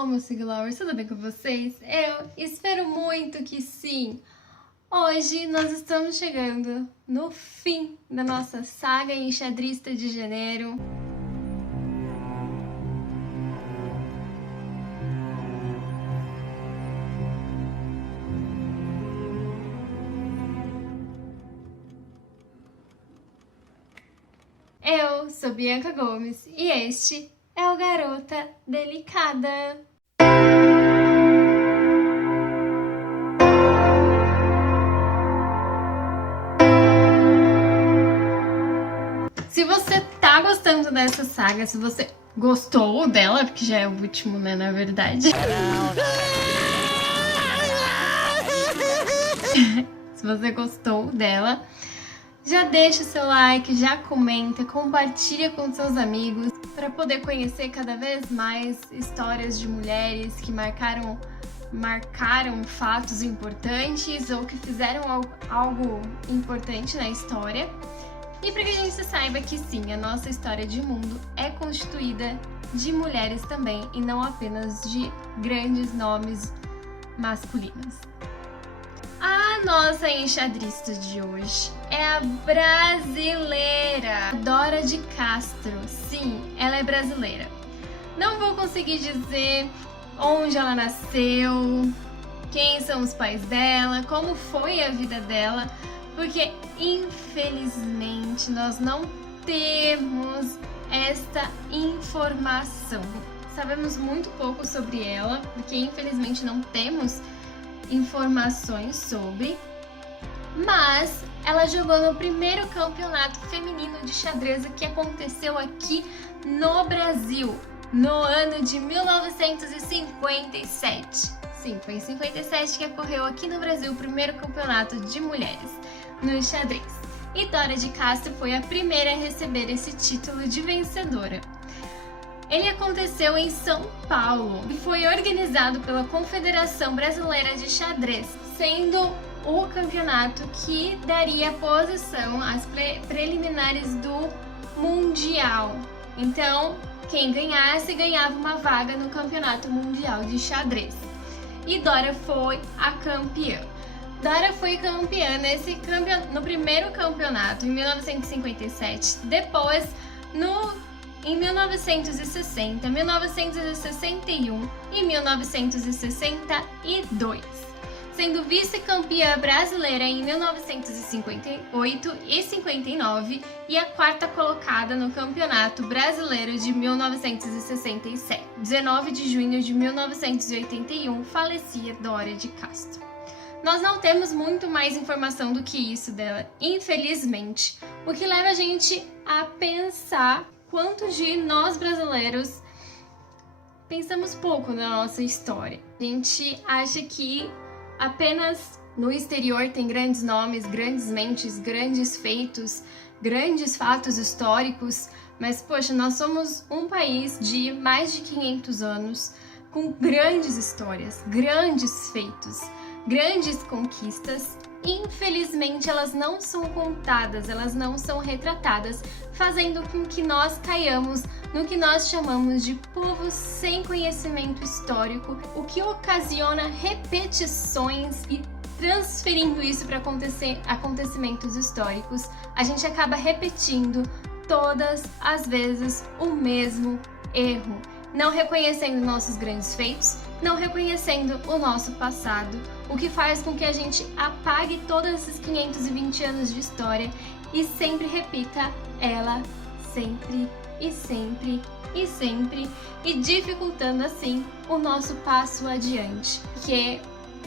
Olá, meus seguidores, tudo bem com vocês? Eu espero muito que sim! Hoje nós estamos chegando no fim da nossa saga enxadrista de janeiro. Eu sou Bianca Gomes e este é o Garota Delicada. Se você tá gostando dessa saga, se você gostou dela, porque já é o último, né, na verdade. Se você gostou dela, já deixa o seu like, já comenta, compartilha com seus amigos para poder conhecer cada vez mais histórias de mulheres que marcaram fatos importantes ou que fizeram algo importante na história. E para que a gente saiba que sim, a nossa história de mundo é constituída de mulheres também e não apenas de grandes nomes masculinos. A nossa enxadrista de hoje é a brasileira Dora de Castro. Sim, ela é brasileira. Não vou conseguir dizer onde ela nasceu, quem são os pais dela, como foi a vida dela, porque infelizmente nós não temos esta informação. Sabemos muito pouco sobre ela, porque infelizmente não temos informações sobre, mas ela jogou no primeiro campeonato feminino de xadrez que aconteceu aqui no Brasil, no ano de 1957. Sim, foi em 57 que ocorreu aqui no Brasil o primeiro campeonato de mulheres no xadrez. E Dora de Castro foi a primeira a receber esse título de vencedora. Ele aconteceu em São Paulo e foi organizado pela Confederação Brasileira de Xadrez, sendo o campeonato que daria posição às preliminares do Mundial. Então, quem ganhasse ganhava uma vaga no Campeonato Mundial de Xadrez. E Dora foi a campeã. Dora foi campeã no primeiro campeonato em 1957, depois em 1960, 1961 e 1962, sendo vice-campeã brasileira em 1958 e 59 e a quarta colocada no Campeonato Brasileiro de 1967. 19 de junho de 1981, falecia Dora de Castro. Nós não temos muito mais informação do que isso dela, infelizmente, o que leva a gente a pensar quantos de nós brasileiros pensamos pouco na nossa história. A gente acha que apenas no exterior tem grandes nomes, grandes mentes, grandes feitos, grandes fatos históricos, mas poxa, nós somos um país de mais de 500 anos com grandes histórias, grandes feitos, grandes conquistas. Infelizmente elas não são contadas, elas não são retratadas, fazendo com que nós caiamos no que nós chamamos de povo sem conhecimento histórico, o que ocasiona repetições e transferindo isso para acontecimentos históricos, a gente acaba repetindo todas as vezes o mesmo erro, não reconhecendo nossos grandes feitos, não reconhecendo o nosso passado, o que faz com que a gente apague todos esses 520 anos de história e sempre repita ela sempre e sempre e sempre, e dificultando assim o nosso passo adiante, porque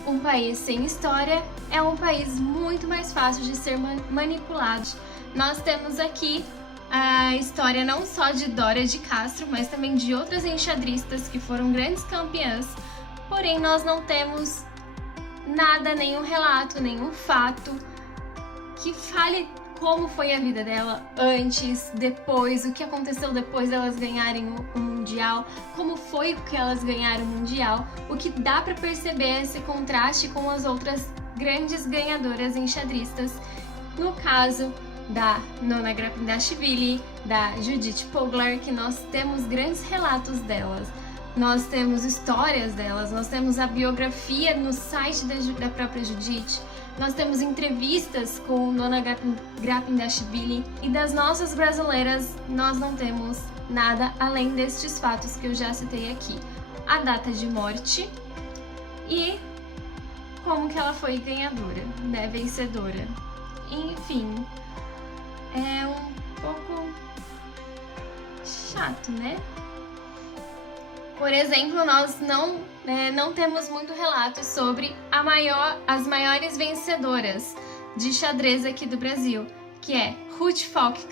um país sem história é um país muito mais fácil de ser manipulado. Nós temos aqui a história não só de Dora de Castro, mas também de outras enxadristas que foram grandes campeãs, porém nós não temos nada, nenhum relato, nenhum fato que fale como foi a vida dela antes, depois, o que aconteceu depois delas ganharem o Mundial, como foi que elas ganharam o Mundial, o que dá para perceber esse contraste com as outras grandes ganhadoras enxadristas, no caso da Nona Grapindashvili, da Judith Pogler, que nós temos grandes relatos delas. nós temos histórias delas, nós temos a biografia no site da própria Judite, nós temos entrevistas com Dona Grapindashvili, e das nossas brasileiras nós não temos nada além destes fatos que eu já citei aqui. A data de morte e como que ela foi ganhadora, né, vencedora. Enfim, é um pouco chato, né? Por exemplo, nós não temos muito relato sobre as maiores vencedoras de xadrez aqui do Brasil, que é Ruth Falck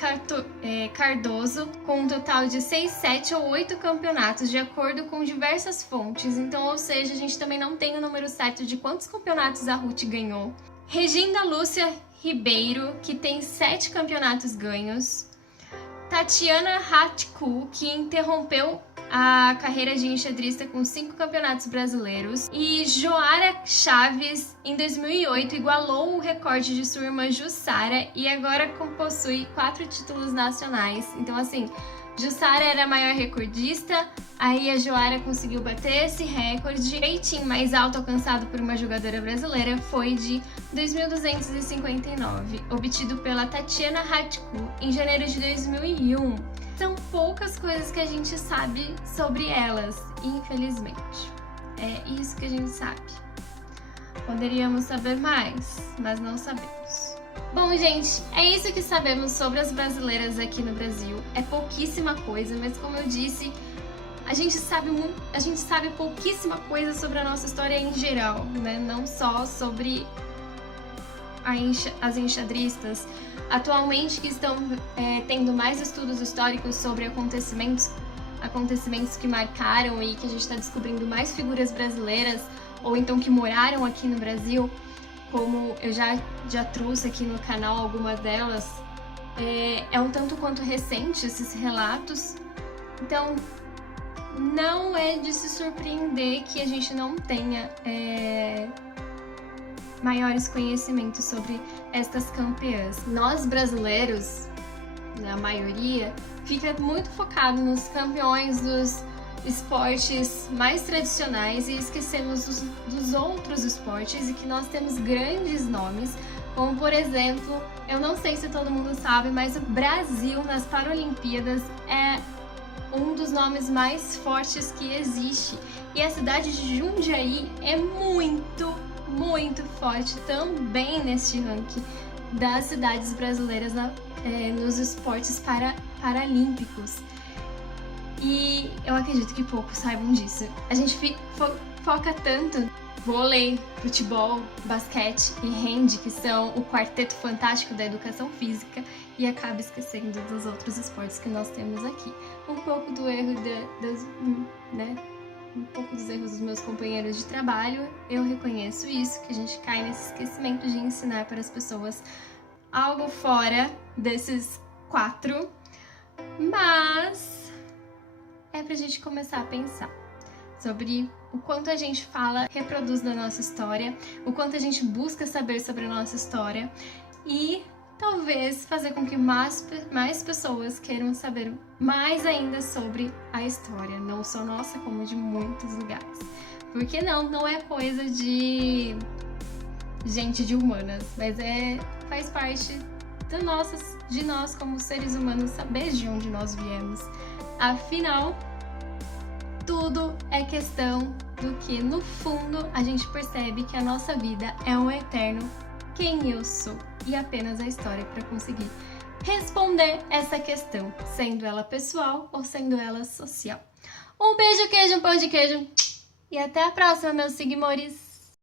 Cardoso, com um total de 6, 7 ou 8 campeonatos, de acordo com diversas fontes. Então, ou seja, a gente também não tem o número certo de quantos campeonatos a Ruth ganhou. Regina Lúcia Ribeiro, que tem 7 campeonatos ganhos. Tatiana Hatku, que interrompeu a carreira de enxadrista com 5 campeonatos brasileiros. E Joara Chaves, em 2008, igualou o recorde de sua irmã Jussara e agora possui 4 títulos nacionais. Então, assim, Jussara era a maior recordista, aí a Joara conseguiu bater esse recorde. O rating mais alto alcançado por uma jogadora brasileira foi de 2.259, obtido pela Tatiana Hatku em janeiro de 2001. São poucas coisas que a gente sabe sobre elas, infelizmente. É isso que a gente sabe. Poderíamos saber mais, mas não sabemos. Bom, gente, é isso que sabemos sobre as brasileiras aqui no Brasil. É pouquíssima coisa, mas como eu disse, a gente sabe pouquíssima coisa sobre a nossa história em geral, né? Não só sobre as enxadristas. Atualmente que estão tendo mais estudos históricos sobre acontecimentos que marcaram e que a gente está descobrindo mais figuras brasileiras, ou então que moraram aqui no Brasil, como eu já trouxe aqui no canal algumas delas. É um tanto quanto recente esses relatos, então não é de se surpreender que a gente não tenha maiores conhecimentos sobre estas campeãs. Nós brasileiros, a maioria, fica muito focado nos campeões dos esportes mais tradicionais e esquecemos dos outros esportes, e que nós temos grandes nomes, como por exemplo, eu não sei se todo mundo sabe, mas o Brasil nas Paralimpíadas é um dos nomes mais fortes que existe, e a cidade de Jundiaí é muito forte também neste ranking das cidades brasileiras nos esportes paralímpicos. E eu acredito que poucos saibam disso. A gente foca tanto vôlei, futebol, basquete e hand, que são o quarteto fantástico da educação física, e acaba esquecendo dos outros esportes que nós temos aqui. Um pouco do erro um pouco dos erros dos meus companheiros de trabalho, eu reconheço isso, que a gente cai nesse esquecimento de ensinar para as pessoas algo fora desses 4, mas é pra gente começar a pensar sobre o quanto a gente reproduz da nossa história, o quanto a gente busca saber sobre a nossa história, e talvez fazer com que mais pessoas queiram saber mais ainda sobre a história, não só nossa, como de muitos lugares. Porque não é coisa de gente de humanas, mas faz parte de nós como seres humanos saber de onde nós viemos. Afinal, tudo é questão do que, no fundo, a gente percebe que a nossa vida é um eterno quem eu sou, e apenas a história para conseguir responder essa questão, sendo ela pessoal ou sendo ela social. Um beijo, queijo, um pão de queijo, e até a próxima, meus seguimores!